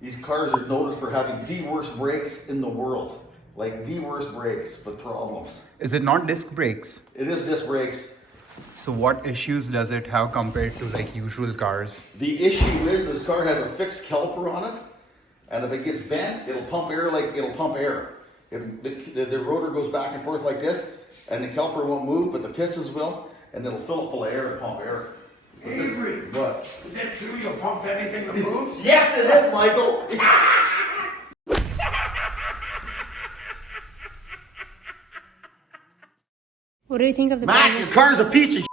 These cars are noted for having the worst brakes in the world. Like the worst brakes, but problems. Is it not disc brakes? It is disc brakes. So what issues does it have compared to like usual cars? The issue is this car has a fixed caliper on it, and if it gets bent, it'll pump air like it'll pump air. If the rotor goes back and forth like this, and the caliper won't move, but the pistons will, and it'll fill it full of air and pump air. Avery, What? is it true you'll pump anything that moves? Yes, it is, Michael. What do you think of the Mac, your car's a piece of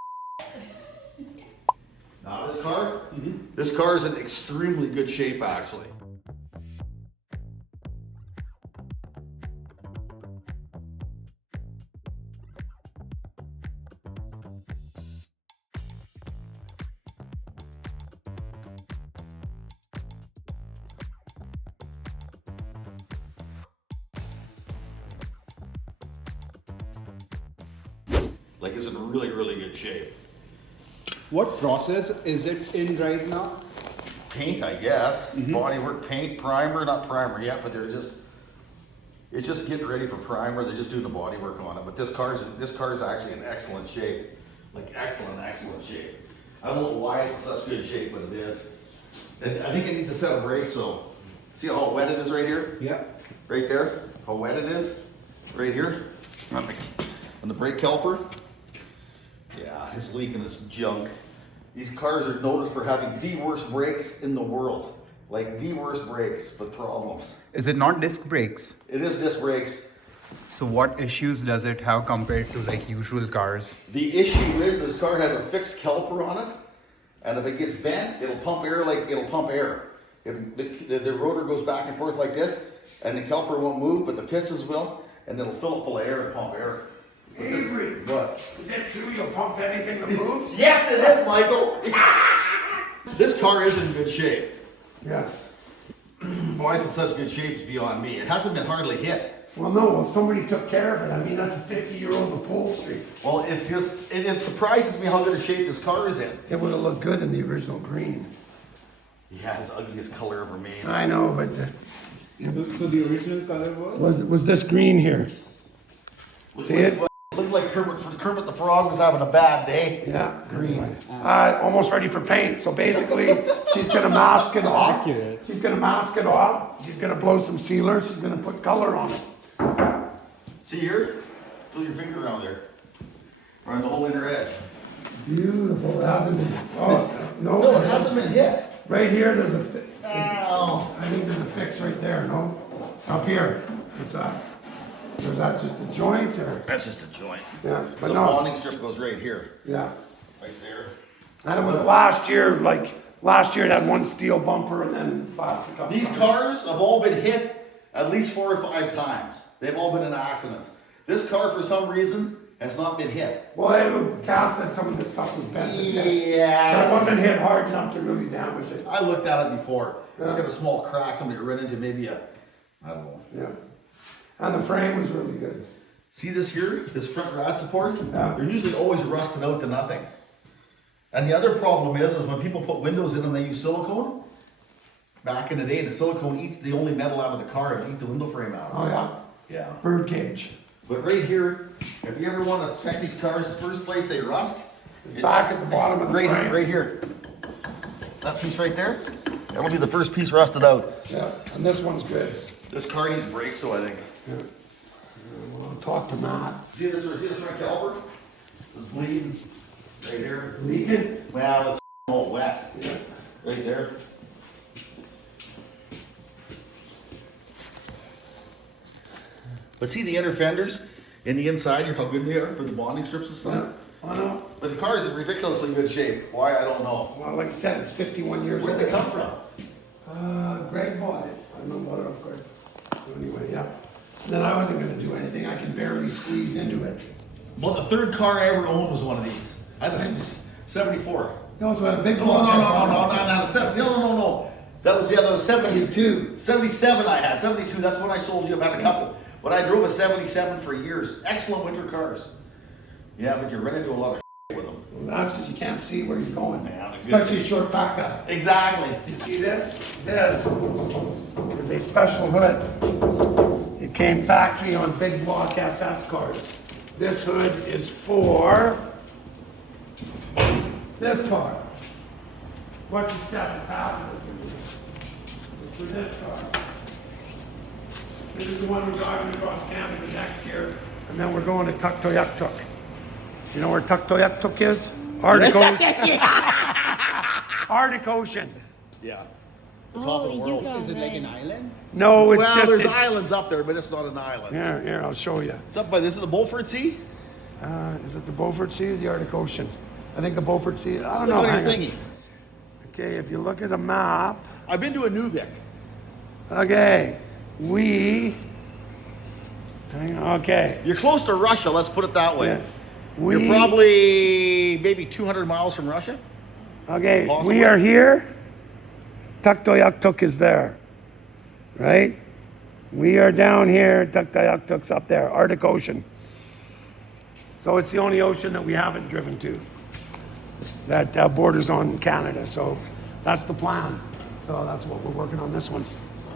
Now this car, this car is in extremely good shape actually. Like it's in really, really good shape. What process is it in right now? Paint, I guess. Bodywork paint, primer, not primer yet, but it's just getting ready for primer. They're just doing the bodywork on it. But this car is actually in excellent shape. Like excellent shape. I don't know why it's in such good shape, but it is. And I think it needs a set of brakes, so see how wet it is right here? Yeah. Right there, how wet it is, right here, on the brake caliper. Yeah, it's leaking, it's junk. These cars are noted for having the worst brakes in the world. Like the worst brakes, but problems. Is it not disc brakes? It is disc brakes. So what issues does it have compared to like usual cars? The issue is this car has a fixed caliper on it, and if it gets bent, it'll pump air like it'll pump air. If the rotor goes back and forth like this, and the caliper won't move, but the pistons will, and it'll fill it full of air and pump air. Avery, What? is it true you'll pump anything that moves? Yes, it is, Michael. This car is in good shape. Yes. Why is it such good shape is beyond me. It hasn't been hardly hit. Well, no, well, somebody took care of it. I mean, that's a 50-year-old upholstery. Well, it's just, it surprises me how good a shape this car is in. It would have looked good in the original green. Yeah, it's the ugliest color ever made. I know, but So the original color was? was this green here? See it? It looked like Kermit the Frog was having a bad day. Yeah. Green. Almost ready for paint. So basically, she's gonna mask it off. Accurate. She's gonna mask it off. She's gonna blow some sealer. She's gonna put color on it. See here? Feel your finger around there. Around the whole inner edge. Beautiful. It hasn't been. Oh no. No, it hasn't been hit. Right here, there's a fix. Ow. I think there's a fix right there. No, up here. What's that? Or is that just a joint or? That's just a joint. Yeah, but The no. bonding strip goes right here. Yeah. Right there. And it was last year. Like last year, it had one steel bumper and then plastic. Up These front. cars have all been hit at least 4 or 5 times. They've all been in accidents. This car, for some reason, has not been hit. Well, Cass said some of this stuff was bent. But it Yeah. wasn't hit hard enough to really damage it. I looked at it before. It's Yeah. got a small crack. Somebody ran into maybe I don't know. Yeah. And the frame was really good. See this here? This front rad support? Yeah. They're usually always rusted out to nothing. And the other problem is when people put windows in them, they use silicone. Back in the day, the silicone eats the only metal out of the car and eat the window frame out. Oh yeah. Yeah. Bird cage. But right here, if you ever want to check these cars, the first place they rust It's back at the bottom of the right, frame. right here. That piece right there, that'll be the first piece rusted out. Yeah. And this one's good. This car needs brakes, so I think. Yeah. Well, I'll talk to Matt. See this front caliper? It's bleeding right here. Leaking? Well, it's all wet. Yeah. Right there. But see the inner fenders in the inside here, how good they are for the bonding strips and stuff? Yeah. I know. But the car is in ridiculously good shape. Why, I don't know. Well, like I said, it's 51 years old. Where'd they come from? Greg bought it. I don't know what it was. So anyway, yeah. And then I wasn't gonna do anything. I can barely squeeze into it. Well, the third car I ever owned was one of these. I had a 74. No, so I had a big No, block. not a 7. No. That was 70. 72. 77 I had. 72, that's when I sold you. I've had a couple. But I drove a 77 for years. Excellent winter cars. Yeah, but you run into a lot of with them. Well, that's because you can't see where you're going. Man, especially a short fat guy. Exactly. You see this? This is a special hood. It came factory on big block SS cars. This hood is for this car. Watch your step, it's happening. It's for this car. This is the one we're driving across Canada next year, and then we're going to Tuktoyaktuk. You know where Tuktoyaktuk is? Arctic Ocean. Arctic Ocean. Yeah. Oh, you world. go Is it like right. an island? No, it's Well, just. there's islands up there, but it's not an island. Here, I'll show you. It's up by, this is the Beaufort Sea? Is it the Beaufort Sea or the Arctic Ocean? I think the Beaufort Sea. I don't know. Look at hang your on. thingy. Okay, if you look at a map. I've been to a Nuvik. Okay, hang on, okay. You're close to Russia, let's put it that way. Yeah. You're probably maybe 200 miles from Russia. Okay, Possibly. we are here. Tuktoyaktuk is there, right? We are down here. Tuktoyaktuk's up there, Arctic Ocean. So it's the only ocean that we haven't driven to that borders on Canada. So that's the plan. So that's what we're working on this one.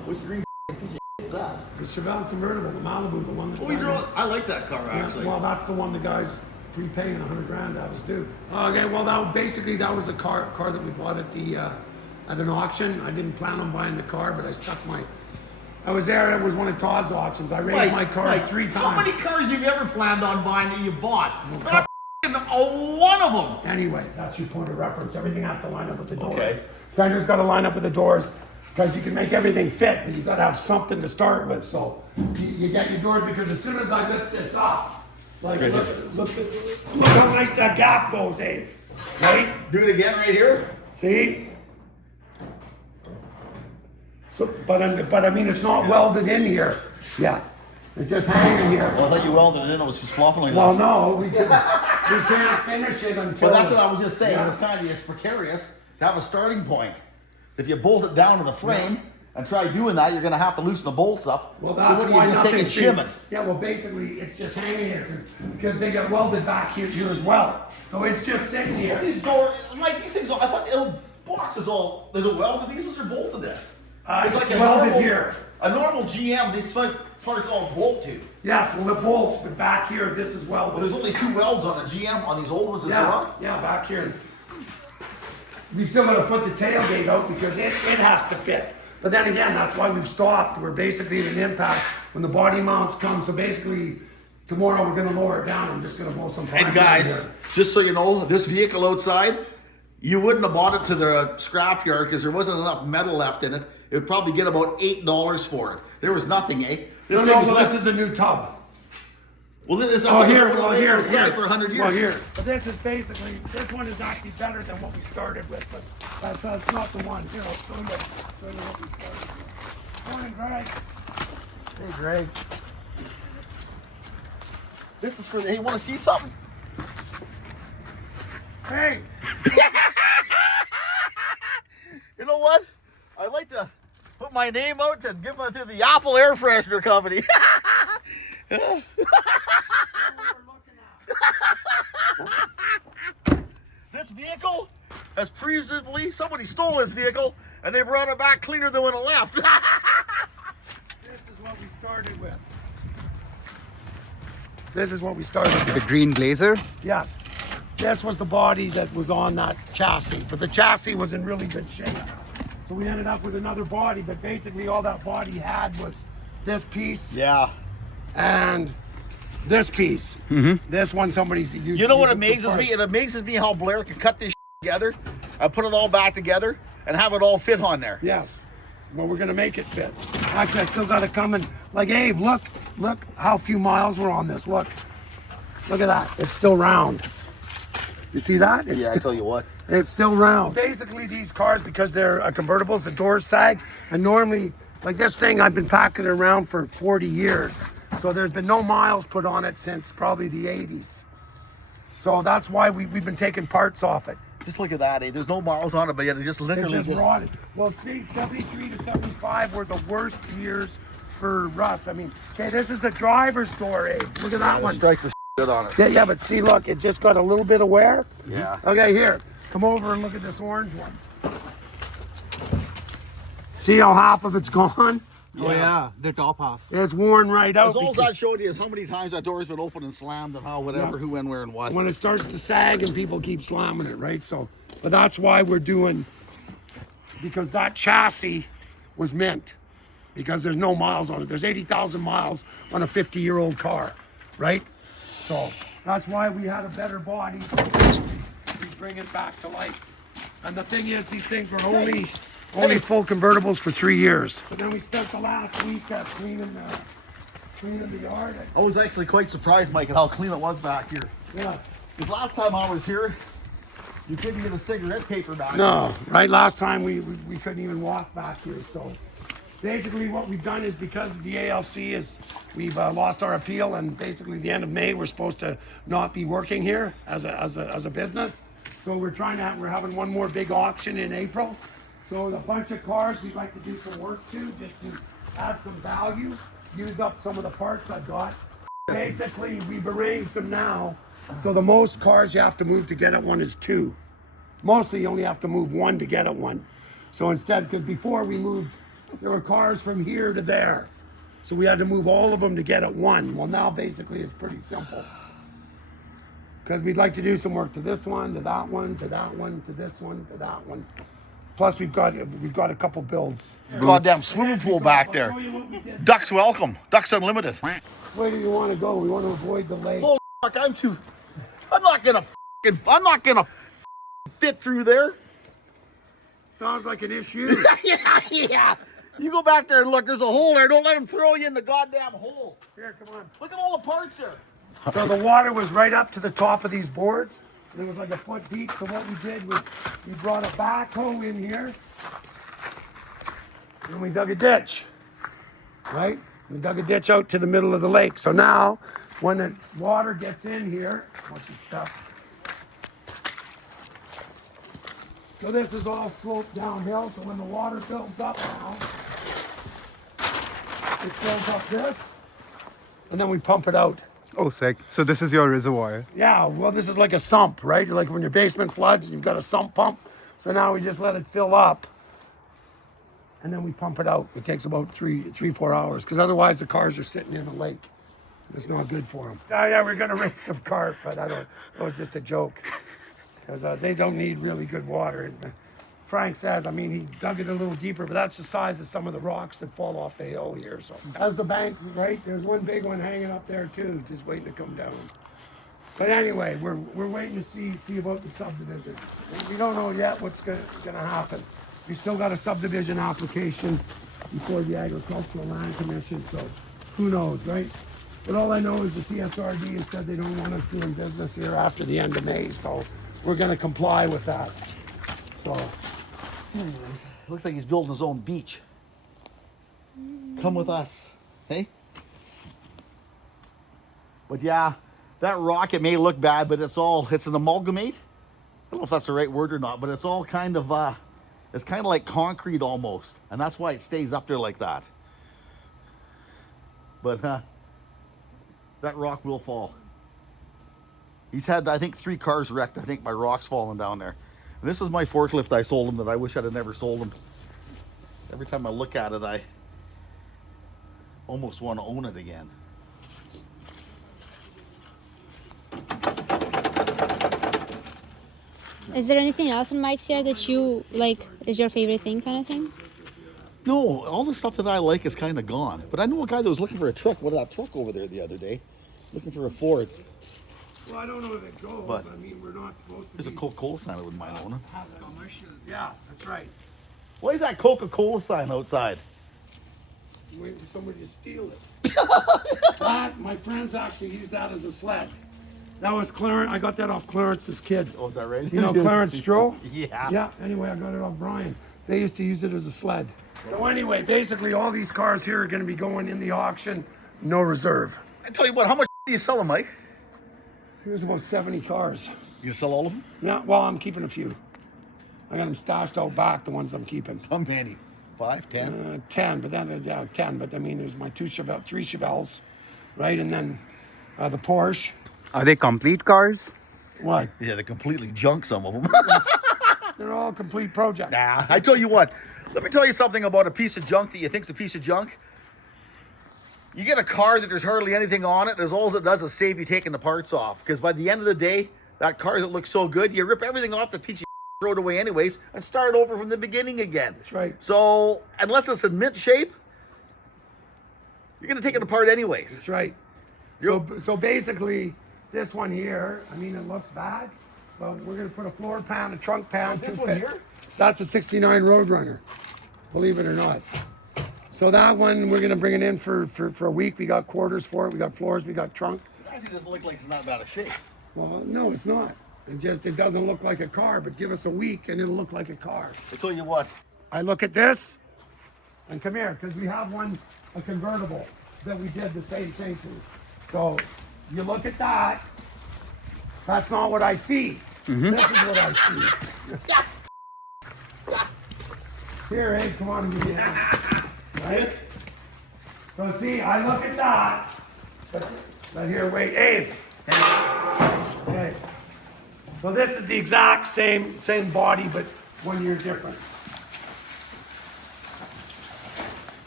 Which green piece of is that? The Chevelle convertible, the Malibu, the one that. Oh, we drove, I like that car Yeah, actually. well, that's the one the guy's prepaying $100,000 that was due. Okay, well, that was a car that we bought at an auction. I didn't plan on buying the car, but I was there. It was one of Todd's auctions. I raised my car Mike, 3 times. How many cars have you ever planned on buying that you bought? Not one of them. Anyway, that's your point of reference. Everything has to line up with the doors. Okay. Fender's got to line up with the doors because you can make everything fit, but you got to have something to start with. So you get your doors because as soon as I lift this up, like look how nice that gap goes, Abe. Right? Do it again right here. See? So, but I mean, it's not welded in here yet. It's just hanging here. Well, I thought you welded it in. I was just flopping like Well, that. no, we can't finish it until. But that's what I was just saying. Yeah. It's precarious to have a starting point. If you bolt it down to the frame and try doing that, you're going to have to loosen the bolts up. Well, so that's what do why you just take nothing's and shim it? Yeah, well, basically, it's just hanging here because they get welded back here as well. So it's just sitting here. These doors, Mike, these things, I thought the box is all, there's a welded, these ones are bolted this. It's welded here. A normal GM, these parts all bolt to. Yes, well, the bolts, but back here, this is But welded. there's only 2 welds on a GM, on these old ones as well. Yeah, back here. We still got to put the tailgate out because it has to fit. But then again, that's why we've stopped. We're basically at an impasse when the body mounts come. So basically, tomorrow we're going to lower it down. I'm just going to blow some fire. And guys, here. just so you know, this vehicle outside, you wouldn't have bought it to the scrapyard because there wasn't enough metal left in it. It would probably get about $8 for it. There was nothing, eh? No, this is a new tub. Well, this is Oh, here, for 100 years. Well, here. But this is basically, this one is actually better than what we started with, but that's not the one. Here, I'll show you what we started with. Morning, Greg. Hey, Greg. This is for the, hey, you want to see something? Hey, You know what? I'd like to put my name out and give it to the Apple Air Freshener Company. This vehicle has presumably, somebody stole this vehicle and they brought it back cleaner than when it left. this is what we started with. This is what we started with. The green blazer? Yes. This was the body that was on that chassis, but the chassis was in really good shape. So we ended up with another body, but basically all that body had was this piece Yeah. and this piece. This one somebody used. You know what used it for amazes me? parts. It amazes me how Blair can cut this together and put it all back together and have it all fit on there. Yes. Well, we're gonna make it fit. Actually, I still gotta come and, like, Abe, look how few miles we're on this. Look at that. It's still round. You see that? It's Yeah, I tell you what. It's still round. Basically, these cars, because they're convertibles, the doors sag. And normally, like this thing, I've been packing it around for 40 years. So there's been no miles put on it since probably the 80s. So that's why we've been taking parts off it. Just look at that, eh? There's no miles on it, but yet it just It literally just rotted. Well, see, 73 to 75 were the worst years for rust. I mean, okay, this is the driver's door, Abe. Look at that one. strike the shit on it. Yeah, but see, look, it just got a little bit of wear. Yeah. Okay, here. Come over and look at this orange one. See how half of it's gone? Oh yeah, the top half. It's worn right out. As all because that showed you is how many times that door's been opened and slammed and how whatever, who, when, where, and what. when it starts to sag and people keep slamming it, right? So, but that's why we're doing, because that chassis was mint, because there's no miles on it. There's 80,000 miles on a 50-year-old car, right? So that's why we had a better body. We bring it back to life. And the thing is, these things were only full convertibles for 3 years. But then we spent the last week cleaning the yard. I was actually quite surprised, Mike, at how clean it was back here. Yes. Because last time I was here, you couldn't get a cigarette paper back. No, right? Last time we couldn't even walk back here. So basically what we've done is, because the ALC we've lost our appeal, and basically the end of May we're supposed to not be working here as a business. So we're having one more big auction in April. So a bunch of cars we'd like to do some work to, just to add some value, use up some of the parts I've got. Basically, we've arranged them now. So the most cars you have to move to get at one is 2. Mostly you only have to move 1 to get at one. So instead, because before we moved, there were cars from here to there. So we had to move all of them to get at one. Well, now basically it's pretty simple. Because we'd like to do some work to this one, to that one, to that one, to this one, to that one. Plus we've got a couple builds. Goddamn swimming pool back there. I'll show you what we did. Ducks welcome. Ducks unlimited. Where do you want to go? We want to avoid the lake. Oh fuck, I'm not gonna fit through there. Sounds like an issue. Yeah. You go back there and look, there's a hole there. Don't let them throw you in the goddamn hole. Here, come on. Look at all the parts there. So the water was right up to the top of these boards. It was like a foot deep. So what we did was we brought a backhoe in here and we dug a ditch, right? We dug a ditch out to the middle of the lake. So now when the water gets in here, what's this stuff? So this is all sloped downhill. So when the water builds up now, it fills up this, and then we pump it out. Oh, sick. So this is your reservoir. Yeah, well, this is like a sump, right? Like when your basement floods, you've got a sump pump. So now we just let it fill up, and then we pump it out. It takes about 4 hours, because otherwise the cars are sitting in the lake. And it's not good for them. Yeah, we're gonna race some carp, but it was just a joke, because they don't need really good water. And Frank says, I mean, he dug it a little deeper, but that's the size of some of the rocks that fall off the hill here. So as the bank, right? There's one big one hanging up there too, just waiting to come down. But anyway, we're waiting to see about the subdivision. We don't know yet what's gonna happen. We still got a subdivision application before the Agricultural Land Commission, so who knows, right? But all I know is the CSRD has said they don't want us doing business here after the end of May, so we're gonna comply with that. So. Looks like he's building his own beach. Come with us, hey? But yeah, that rock, it may look bad, but it's an amalgamate. I don't know if that's the right word or not, but it's all kind of like concrete almost. And that's why it stays up there like that. But that rock will fall. He's had, I think, 3 cars wrecked, I think, by rocks falling down there. And this is my forklift I sold him that I wish I'd have never sold him. Every time I look at it, I almost want to own it again. Is there anything else in Mike's here that you like is your favorite thing, kind of thing? No, all the stuff that I like is kind of gone. But I know a guy that was looking for a truck. What, that truck over there the other day? Looking for a Ford. Well, I don't know if it goes. But I mean, we're not supposed to. There's a Coca-Cola sign I wouldn't mind owning. Yeah, that's right. Why is that Coca-Cola sign outside? Waiting for somebody to steal it. My friends actually used that as a sled. That was Clarence. I got that off Clarence's kid. Oh, is that right? You know Clarence Stroh? Yeah. Yeah. Anyway, I got it off Brian. They used to use it as a sled. So anyway, basically all these cars here are going to be going in the auction, no reserve. I tell you what, how much do you sell them, Mike? There's about 70 cars. You gonna sell all of them? Yeah, well, I'm keeping a few. I got them stashed out back, the ones I'm keeping. How many? 5, 10? 10, but then, 10, but I mean, there's my 3 Chevelles, right? And then the Porsche. Are they complete cars? What? Yeah, they're completely junk, some of them. They're all complete projects. Nah, I tell you what. Let me tell you something about a piece of junk that you think's a piece of junk. You get a car that there's hardly anything on it, and all it does is save you taking the parts off. Because by the end of the day, that car that looks so good, you rip everything off the piece of throw it away anyways, and start over from the beginning again. That's right. So, unless it's in mint shape, you're going to take it apart anyways. That's right. So basically, this one here, I mean, it looks bad, but we're going to put a floor pan, a trunk pan. This to one fit. here? That's a 69 Roadrunner, believe it or not. So that one, we're going to bring it in for a week. We got quarters for it. We got floors. We got trunk. It actually doesn't look like it's not bad of shape. Well, no, it's not. It doesn't look like a car, but give us a week and it'll look like a car. I tell you what. I look at this, and come here, because we have one, a convertible, that we did the same thing to. So you look at that, that's not what I see. This is what I see. Here, Abe, come on and give me a hand. Right? So see, I look at that, but here, wait, Abe. Okay. So this is the exact same body, but 1 year different.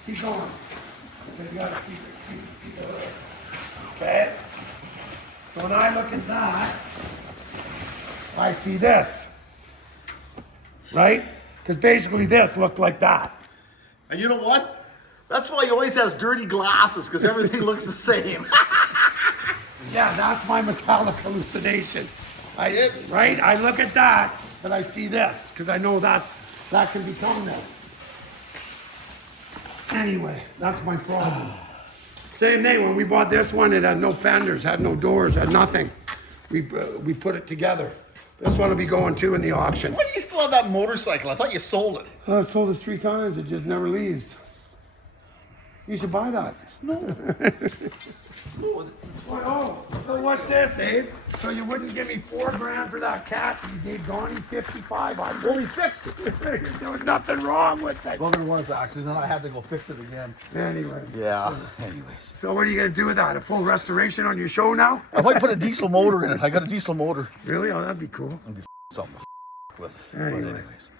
Keep going. Okay, you gotta see the hood. Okay. So when I look at that, I see this. Right? Because basically this looked like that. And you know what? That's why he always has dirty glasses, because everything looks the same. Yeah, that's my metallic hallucination. It's- Right? I look at that, and I see this, because I know that can become this. Anyway, that's my problem. Same thing, when we bought this one, it had no fenders, had no doors, had nothing. We put it together. This one will be going too in the auction. Why do you still have that motorcycle? I thought you sold it. I sold it 3 times, it just never leaves. You should buy that. Oh, so what's this, Abe? So you wouldn't give me $4,000 for that cat, and you gave Donnie 5,500. Well, he fixed it. There was nothing wrong with it. Well, there was actually. Then I had to go fix it again. Anyway. Yeah. Anyways. So what are you gonna do with that? A full restoration on your show now? I might put a diesel motor in it. I got a diesel motor. Really? Oh, that'd be cool. Something with. Anyways.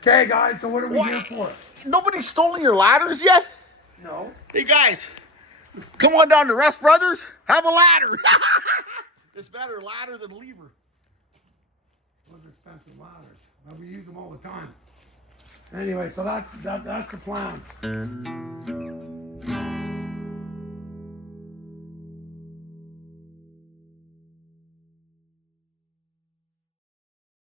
Okay, guys. So what are we here for? Nobody's stolen your ladders yet? No. Hey, guys. Come on down to Rest Brothers. Have a ladder. It's better ladder than lever. Those are expensive ladders, but we use them all the time. Anyway, so that's the plan.